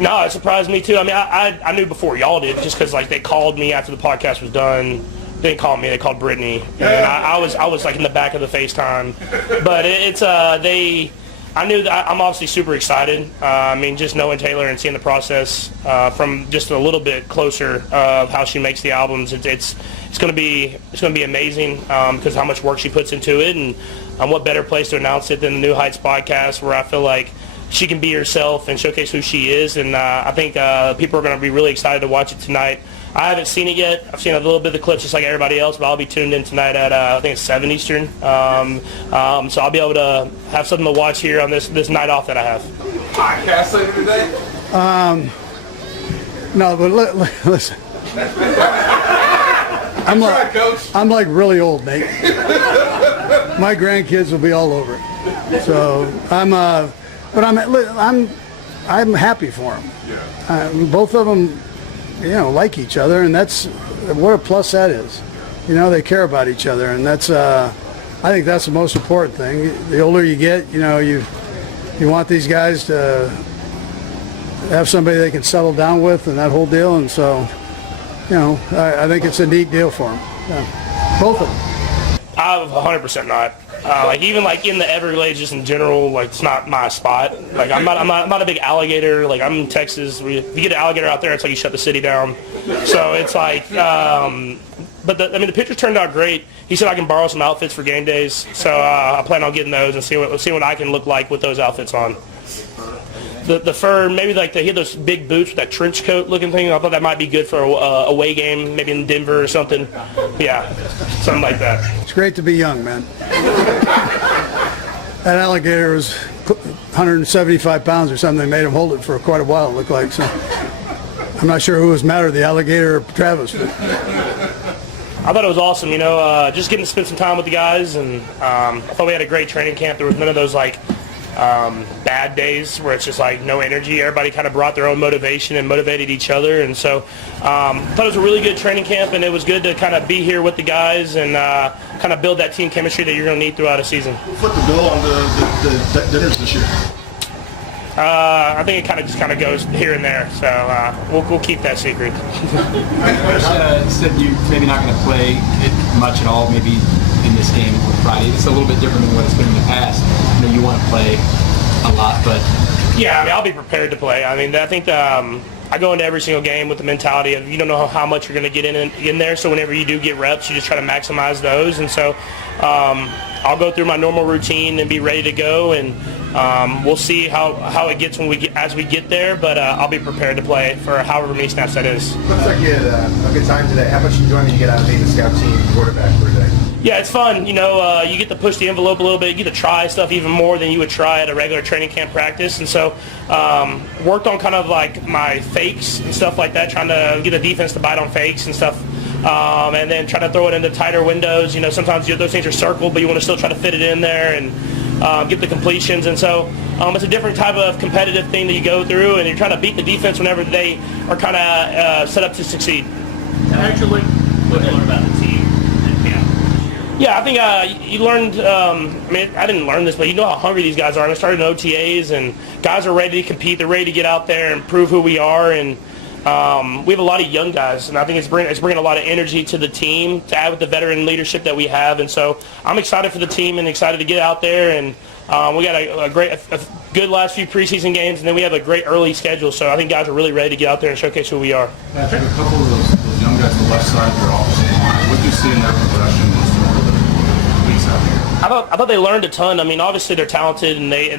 No, it surprised me too. I mean, I knew before y'all did, just because like they called me after the podcast was done. They didn't call me; they called Brittany, and I was like in the back of the FaceTime. But I knew that I'm obviously super excited. I mean, just knowing Taylor and seeing the process from just a little bit closer of how she makes the albums, it's going to be amazing because how much work she puts into it, and what better place to announce it than the New Heights podcast, where I feel like she can be herself and showcase who she is. And I think people are going to be really excited to watch it tonight. I haven't seen it yet. I've seen a little bit of the clips just like everybody else, but I'll be tuned in tonight at, I think it's 7 Eastern. So I'll be able to have something to watch here on this night off that I have. Podcast later today? No, but listen. I'm like really old, Nate. My grandkids will be all over it. So I'm happy for them. Yeah. Both of them, like each other, and that's what a plus that is. They care about each other, and that's I think that's the most important thing. The older you get, you want these guys to have somebody they can settle down with, and that whole deal. And so, I think it's a neat deal for them. Both of them. I'm 100% not. Even like in the Everglades, just in general, like it's not my spot. Like I'm not a big alligator. Like I'm in Texas. If you get an alligator out there, it's like you shut the city down. So it's like, but the pictures turned out great. He said I can borrow some outfits for game days, so I plan on getting those and see what I can look like with those outfits on. The fur, maybe like he had those big boots with that trench coat looking thing. I thought that might be good for a away game, maybe in Denver or something. Yeah, something like that. It's great to be young, man. That alligator was 175 pounds or something. They made him hold it for quite a while, it looked like. So I'm not sure who was madder, the alligator or Travis. I thought it was awesome, just getting to spend some time with the guys, and I thought we had a great training camp. There was none of those bad days where it's just like no energy. Everybody kind of brought their own motivation and motivated each other, and so I thought it was a really good training camp, and it was good to kind of be here with the guys and kind of build that team chemistry that you're going to need throughout a season. Who put the bill on the dinners this year? I think it just goes here and there, so we'll keep that secret. Coach said you're maybe not going to play it much at all, maybe in this game on Friday. It's a little bit different than what it's been in the past. You want to play a lot, but yeah, I'll be prepared to play. I think I go into every single game with the mentality of you don't know how much you're going to get in there. So whenever you do get reps, you just try to maximize those. And so I'll go through my normal routine and be ready to go. And we'll see how it gets as we get there. But I'll be prepared to play for however many snaps that is. Looks like you had a good time today. How much enjoyment you get out of being the scout team quarterback for today? Yeah, it's fun. You get to push the envelope a little bit. You get to try stuff even more than you would try at a regular training camp practice. And so worked on kind of like my fakes and stuff like that, trying to get the defense to bite on fakes and stuff. And then try to throw it into tighter windows. Sometimes those things are circled, but you want to still try to fit it in there and get the completions. And so it's a different type of competitive thing that you go through, and you're trying to beat the defense whenever they are kind of set up to succeed. How'd you learn about the team? Yeah, I think you learned, I didn't learn this, but you know how hungry these guys are. I started in OTAs, and guys are ready to compete. They're ready to get out there and prove who we are. And we have a lot of young guys, and I think it's bringing a lot of energy to the team to add with the veteran leadership that we have. And so I'm excited for the team and excited to get out there. And we got a good last few preseason games, and then we have a great early schedule. So I think guys are really ready to get out there and showcase who we are. Patrick, a couple of those young guys on the left side of your offensive line, what do you see in their progression? I thought they learned a ton. Obviously they're talented and they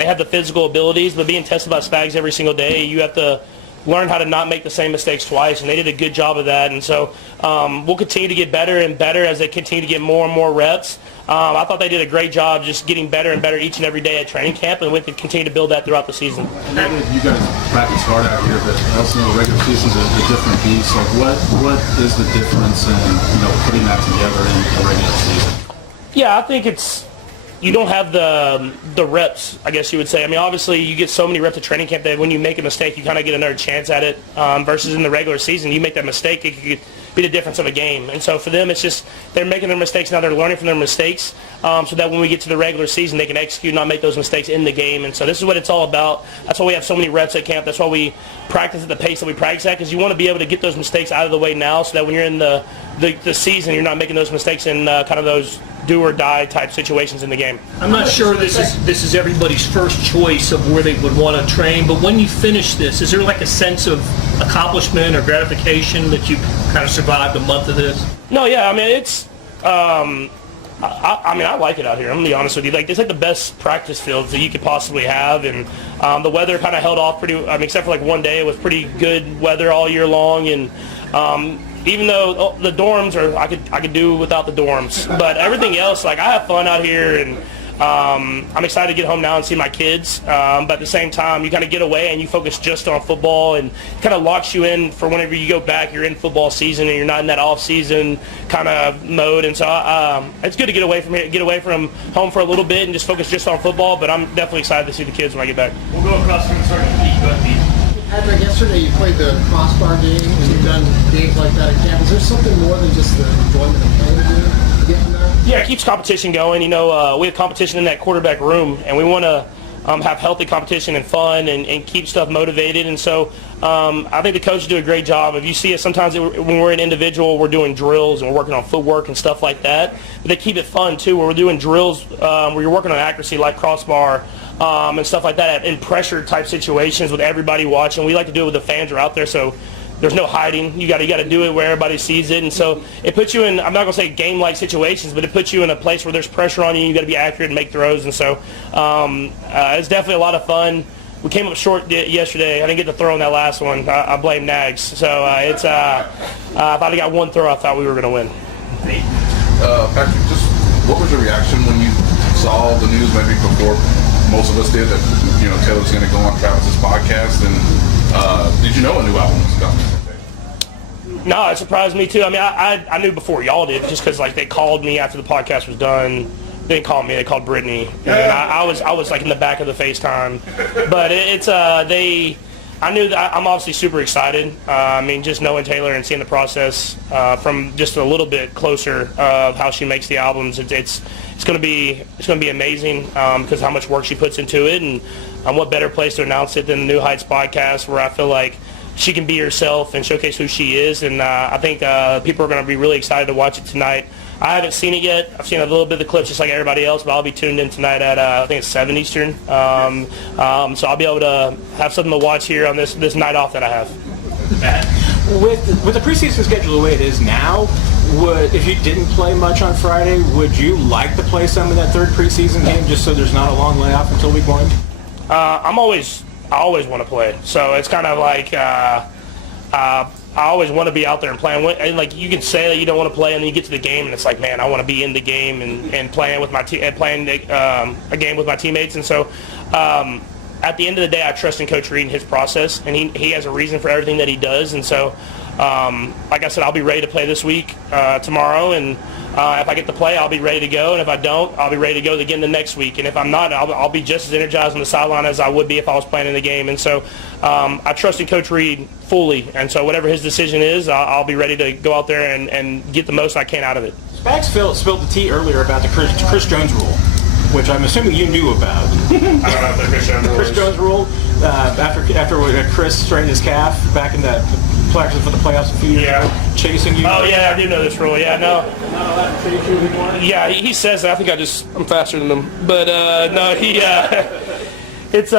have the physical abilities, but being tested by Spags every single day, you have to learn how to not make the same mistakes twice, and they did a good job of that. And so we'll continue to get better and better as they continue to get more and more reps. I thought they did a great job just getting better and better each and every day at training camp, and we can continue to build that throughout the season. You guys practice hard out here, but also the regular season's a different beast. Like what is the difference in putting that together in the regular season? Yeah, I think it's you don't have the reps, I guess you would say. I mean, obviously you get so many reps at training camp that when you make a mistake, you kind of get another chance at it. Versus in the regular season, you make that mistake, it could be the difference of a game. And so for them, it's just they're making their mistakes now. They're learning from their mistakes, so that when we get to the regular season, they can execute, not make those mistakes in the game. And so this is what it's all about. That's why we have so many reps at camp. That's why we practice at the pace that we practice at, because you want to be able to get those mistakes out of the way now, so that when you're in the season, you're not making those mistakes in kind of those do or die type situations in the game. I'm not sure this is everybody's first choice of where they would want to train, but when you finish this, is there like a sense of accomplishment or gratification that you kind of survived a month of this? No, yeah, I mean it's. I like it out here. I'm gonna be honest with you. Like, it's like the best practice fields that you could possibly have, and the weather kind of held off pretty. I mean, except for like one day, it was pretty good weather all year long, and even though the dorms are, I could do without the dorms, but everything else, like, I have fun out here, and I'm excited to get home now and see my kids. But at the same time, you kind of get away and you focus just on football, and it kind of locks you in for whenever you go back. You're in football season and you're not in that off-season kind of mode. And so it's good to get away from here, get away from home for a little bit and just focus just on football. But I'm definitely excited to see the kids when I get back. We'll go across the room and start to Pete. Go ahead, Pete. Patrick, yesterday you played the crossbar game, and you've done games like that at camp. Is there something more than just the enjoyment of playing to get from that? Yeah, it keeps competition going. You know, we have competition in that quarterback room, and we want to have healthy competition and fun and keep stuff motivated. And so I think the coaches do a great job. If you see us sometimes when we're an individual, we're doing drills and we're working on footwork and stuff like that. But they keep it fun, too, where we're doing drills where you're working on accuracy like crossbar, and stuff like that in pressure type situations with everybody watching. We like to do it with the fans are out there, so there's no hiding. You got to do it where everybody sees it, and so it puts you in, I'm not going to say game-like situations, but it puts you in a place where there's pressure on you. You got to be accurate and make throws, and so it's definitely a lot of fun. We came up short yesterday. I didn't get to throw in that last one. I blame Nags. So if I'd have got one throw, I thought we were going to win. Patrick, just what was your reaction when you saw the news maybe before most of us did that, you know, Taylor's going to go on Travis's podcast, and did you know a new album was coming? No, it surprised me too. I mean, I knew before y'all did, just because like they called me after the podcast was done. They didn't call me; they called Brittany, and I was like in the back of the FaceTime. But I knew that I'm obviously super excited. I mean, just knowing Taylor and seeing the process from just a little bit closer of how she makes the albums, it's going to be amazing because how much work she puts into it, and what better place to announce it than the New Heights podcast, where I feel like she can be herself and showcase who she is. And I think people are going to be really excited to watch it tonight. I haven't seen it yet. I've seen a little bit of the clips just like everybody else, but I'll be tuned in tonight at I think it's 7 Eastern. So I'll be able to have something to watch here on this night off that I have. With the preseason schedule the way it is now, if you didn't play much on Friday, would you like to play some of that third preseason game just so there's not a long layoff until week 1? I always want to play. So it's kind of like I always want to be out there and playing. And like you can say that you don't want to play, and then you get to the game, and it's like, man, I want to be in the game and playing with playing a game with my teammates. And so at the end of the day, I trust in Coach Reid and his process, and he has a reason for everything that he does. And so, like I said, I'll be ready to play this week, tomorrow, and if I get to play, I'll be ready to go. And if I don't, I'll be ready to go again the next week. And if I'm not, I'll be just as energized on the sideline as I would be if I was playing in the game. And so I trust in Coach Reid fully. And so whatever his decision is, I'll be ready to go out there and get the most I can out of it. Spags spilled the tea earlier about the Chris Jones rule, which I'm assuming you knew about. I don't know if the Chris Jones rule Chris Jones rule, after Chris strained his calf back in that practice for the playoffs a few years ago, chasing you. Oh, yeah, I do know this rule. Yeah, no. Not allowed to chase you week 1? Yeah, he says that. I think I'm faster than him. But, no, it's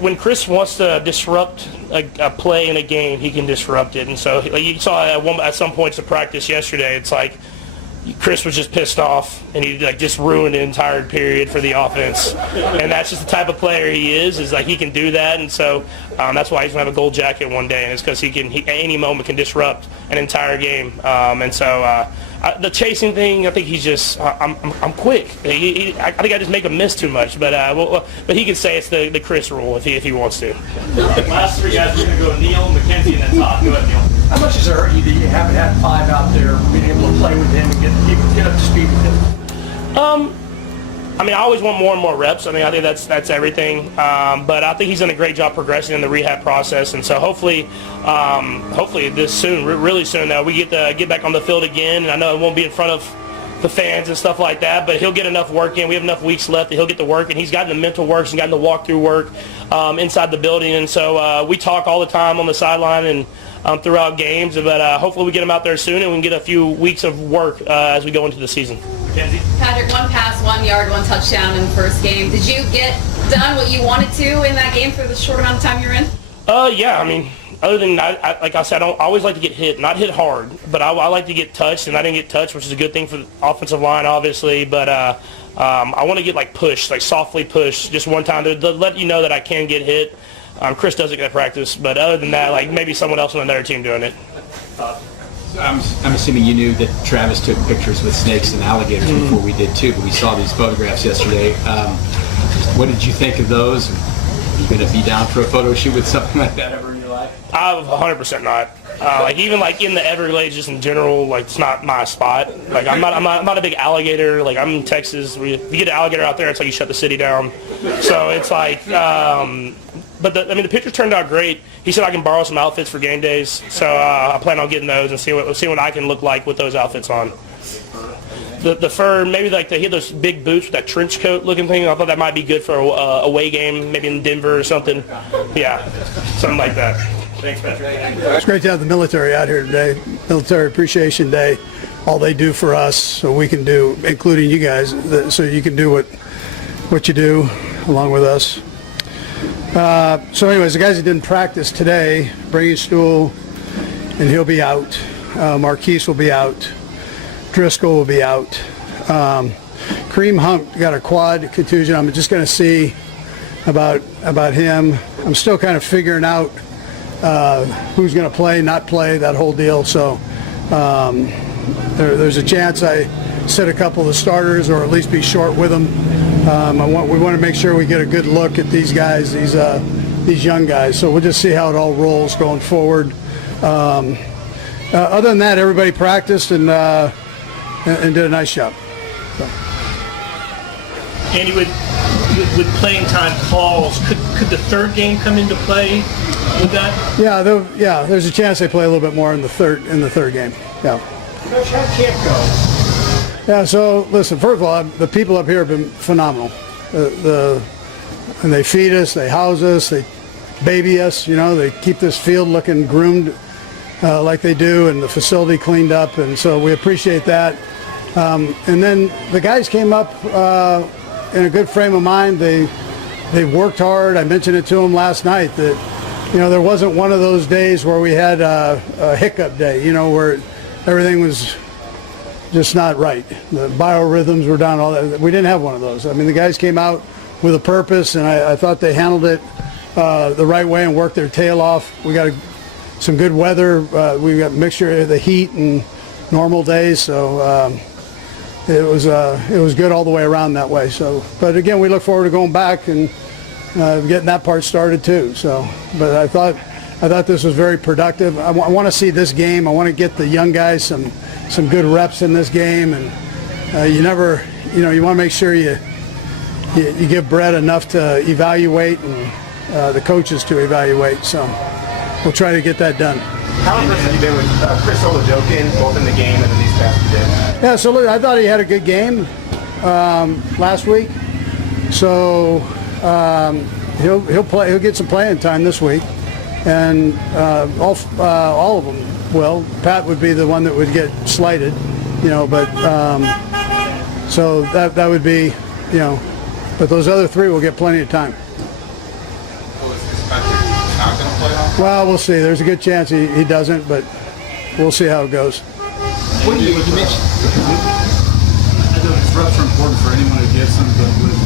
when Chris wants to disrupt a play in a game, he can disrupt it. And so like you saw at some points of practice yesterday, it's like Chris was just pissed off, and he like just ruined the entire period for the offense. And that's just the type of player he is like he can do that. And so that's why he's going to have a gold jacket one day, and it's because he at any moment can disrupt an entire game. And so the chasing thing, I think he's just I'm quick. I think I just make him miss too much. But he can say it's the Chris rule if he wants to. Last 3 guys, we're going to go Neil, McKenzie, and then Todd. Go ahead, Neil. How much does it hurt you that you haven't had 5 out there being able to play with him and get up to speed with him? I mean, I always want more and more reps. I mean, I think that's everything. But I think he's done a great job progressing in the rehab process, and so hopefully this soon, really soon, we get to get back on the field again. And I know it won't be in front of the fans and stuff like that, but he'll get enough work in. We have enough weeks left that he'll get the work, and he's gotten the mental work, he's gotten the walkthrough work inside the building, and so we talk all the time on the sideline and throughout games, but hopefully we get him out there soon and we can get a few weeks of work as we go into the season. Patrick, 1 pass, 1 yard, 1 touchdown in the first game. Did you get done what you wanted to in that game for the short amount of time you're in? Yeah, I mean, other than that, like I said, I always like to get hit, not hit hard, but I like to get touched, and I didn't get touched, which is a good thing for the offensive line, obviously, but I want to get pushed, softly pushed, just one time to let you know that I can get hit. Chris does it at practice, but other than that, maybe someone else on another team doing it. I'm assuming you knew that Travis took pictures with snakes and alligators before we did too, but we saw these photographs yesterday. What did you think of those? Are you going to be down for a photo shoot with something like that ever in your life? I'm 100% not. Even in the Everglades, just in general, it's not my spot. I'm not a big alligator. I'm in Texas. If you get an alligator out there, it's like you shut the city down. So it's but the pictures turned out great. He said I can borrow some outfits for game days, so I plan on getting those and see what I can look like with those outfits on. The fur, maybe they had those big boots with that trench coat looking thing. I thought that might be good for a away game, maybe in Denver or something. Yeah, something like that. Thanks, Patrick. It's great to have the military out here today. Military Appreciation Day. All they do for us, so we can do, including you guys, so you can do what you do along with us. So anyways, the guys that didn't practice today, Brady Stool, and he'll be out. Marquise will be out. Driscoll will be out. Kareem Hunt got a quad contusion. I'm just going to see about him. I'm still kind of figuring out who's going to play, not play, that whole deal. So there's a chance I sit a couple of the starters or at least be short with them. We want to make sure we get a good look at these guys, these young guys. So we'll just see how it all rolls going forward. Other than that, everybody practiced and did a nice job. So. Andy, with playing time calls, could the third game come into play with that? Yeah, there's a chance they play a little bit more in the third game. Yeah. Coach, how'd camp go? Yeah, so listen, first of all, the people up here have been phenomenal. And they feed us, they house us, they baby us, they keep this field looking groomed like they do, and the facility cleaned up, and so we appreciate that. And then the guys came up in a good frame of mind. They worked hard. I mentioned it to them last night that, there wasn't one of those days where we had a hiccup day, where everything was just not right. The biorhythms were down, all that. We didn't have one of those. I mean, the guys came out with a purpose, and I thought they handled it the right way and worked their tail off. We got some good weather. We got a mixture of the heat and normal days, so it was good all the way around that way. So, but again, we look forward to going back and getting that part started too. So, but I thought this was very productive. I want to see this game. I want to get the young guys some good reps in this game, and you want to make sure you give Brett enough to evaluate and the coaches to evaluate. So we'll try to get that done. How impressed have you been with Chris Olajokin, both in the game and in these past 2 days? Yeah, so look, I thought he had a good game last week. So he'll play. He'll get some playing time this week, and all of them will. Pat would be the one that would get slighted, But so that would be, But those other 3 will get plenty of time. Well, we'll see. There's a good chance he doesn't, but we'll see how it goes. What do you mention? I know reps are important for anyone who gets them, but with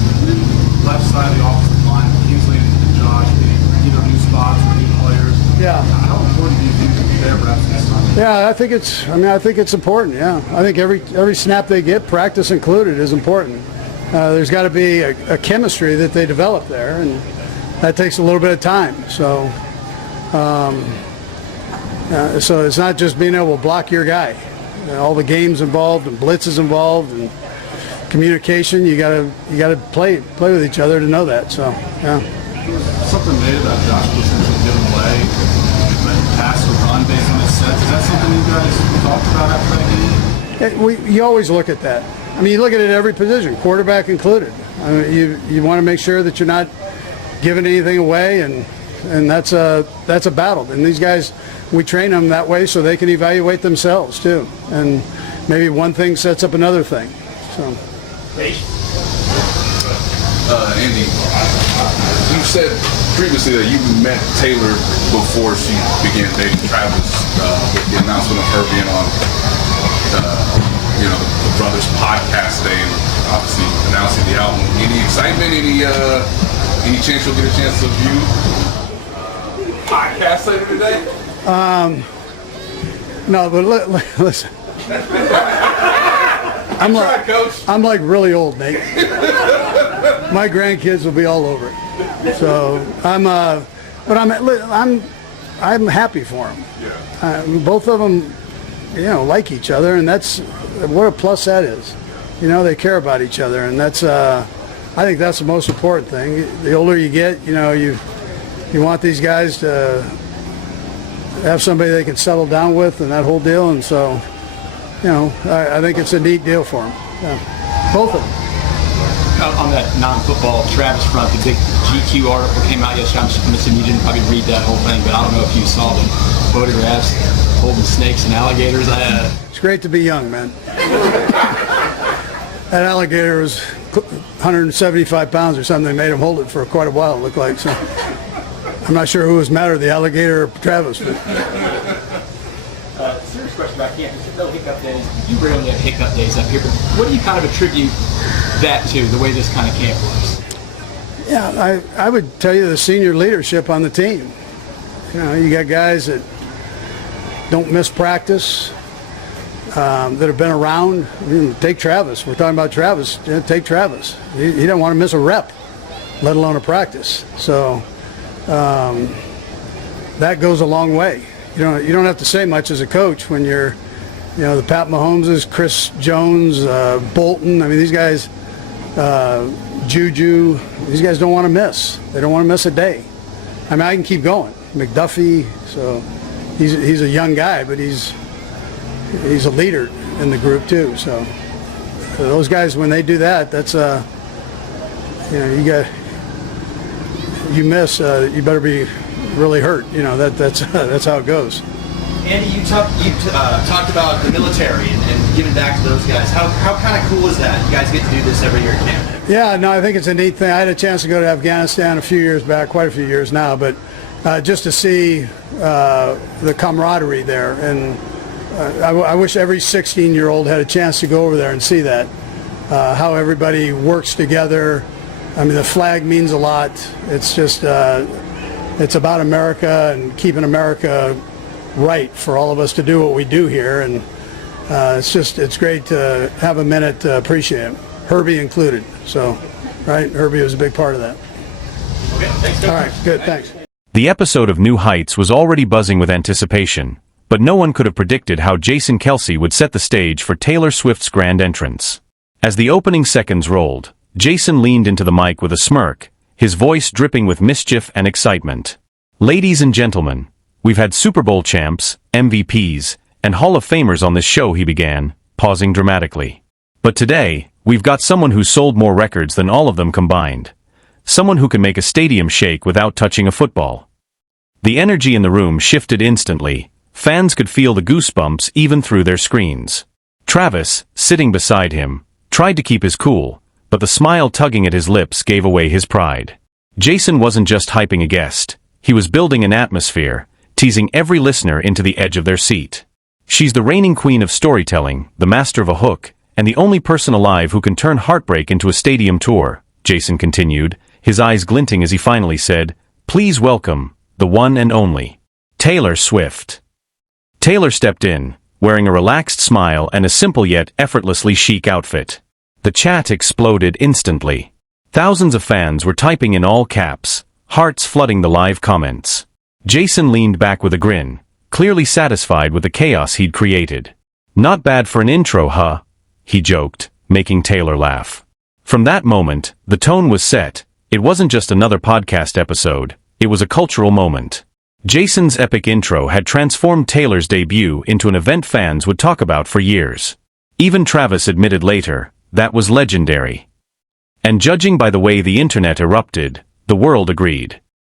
left side of the offensive line, Kingsley and Josh getting either new spots or new players. Yeah. How important do you think their reps this time? Yeah, I think it's important. Yeah, I think every snap they get, practice included, is important. There's got to be a chemistry that they develop there, and that takes a little bit of time. So it's not just being able to block your guy. All the games involved and blitzes involved and communication. You gotta play with each other to know that. So yeah. Something made about Josh potentially giving away, pass or run based on his sets. Is that something you guys talked about after that game? You always look at that. I mean, you look at it at every position, quarterback included. I mean, you want to make sure that you're not giving anything away, and that's a battle. And these guys, we train them that way so they can evaluate themselves too. And maybe one thing sets up another thing. So. Andy, you said previously that you met Taylor before she began dating Travis, with the announcement of her being on, the Brothers podcast today, and obviously announcing the album. Any excitement? Any chance you'll get a chance to view podcast later today? No, but listen. I'm like really old, Nate. My grandkids will be all over it. So I'm happy for them. Yeah. Both of them, like each other, and that's what a plus that is. They care about each other, and that's I think that's the most important thing. The older you get, you want these guys to have somebody they can settle down with, and that whole deal. And so, I think it's a neat deal for them. Yeah. Both of them. On that non-football Travis front, the big GQ article came out yesterday. I'm assuming you didn't probably read that whole thing, but I don't know if you saw the photographs holding snakes and alligators. It's great to be young, man. That alligator was 175 pounds or something. They made him hold it for quite a while, it looked like. So I'm not sure who was madder, the alligator or Travis. Serious question about camp. No hiccup days. You rarely have hiccup days up here, but what do you kind of attribute that to, the way this kind of camp works? Yeah, I would tell you the senior leadership on the team. You got guys that don't miss practice, that have been around. Take Travis. We're talking about Travis. Take Travis. He doesn't want to miss a rep, let alone a practice. So that goes a long way. You don't have to say much as a coach when you're, the Pat Mahomeses, Chris Jones, Bolton. I mean, these guys, Juju. These guys don't want to miss. They don't want to miss a day. I mean, I can keep going. McDuffie. So he's a young guy, but he's a leader in the group too. So those guys, when they do that, that's you miss. You better be really hurt. That's how it goes. Andy, you talked about the military and giving back to those guys. How kind of cool is that? You guys get to do this every year at camp. Yeah, no, I think it's a neat thing. I had a chance to go to Afghanistan a few years back, quite a few years now, but just to see the camaraderie there, and I wish every 16-year-old had a chance to go over there and see that, how everybody works together. I mean, the flag means a lot. It's just, it's about America and keeping America right for all of us to do what we do here, and it's great to have a minute to appreciate him, Herbie included. So, right, Herbie was a big part of that. Okay, thanks. All right, good, thanks. The episode of New Heights was already buzzing with anticipation, but no one could have predicted how Jason Kelce would set the stage for Taylor Swift's grand entrance. As the opening seconds rolled, Jason leaned into the mic with a smirk, his voice dripping with mischief and excitement. "Ladies and gentlemen, we've had Super Bowl champs, MVPs, and Hall of Famers on this show," he began, pausing dramatically. "But today, we've got someone who's sold more records than all of them combined. Someone who can make a stadium shake without touching a football." The energy in the room shifted instantly. Fans could feel the goosebumps even through their screens. Travis, sitting beside him, tried to keep his cool, but the smile tugging at his lips gave away his pride. Jason wasn't just hyping a guest. He was building an atmosphere, teasing every listener into the edge of their seat. "She's the reigning queen of storytelling, the master of a hook, and the only person alive who can turn heartbreak into a stadium tour," Jason continued, his eyes glinting as he finally said, "Please welcome, the one and only, Taylor Swift." Taylor stepped in, wearing a relaxed smile and a simple yet effortlessly chic outfit. The chat exploded instantly. Thousands of fans were typing in all caps, hearts flooding the live comments. Jason leaned back with a grin, clearly satisfied with the chaos he'd created. "Not bad for an intro, huh?" he joked, making Taylor laugh. From that moment, the tone was set. It wasn't just another podcast episode, it was a cultural moment. Jason's epic intro had transformed Taylor's debut into an event fans would talk about for years. Even Travis admitted later, that was legendary. And judging by the way the internet erupted, the world agreed.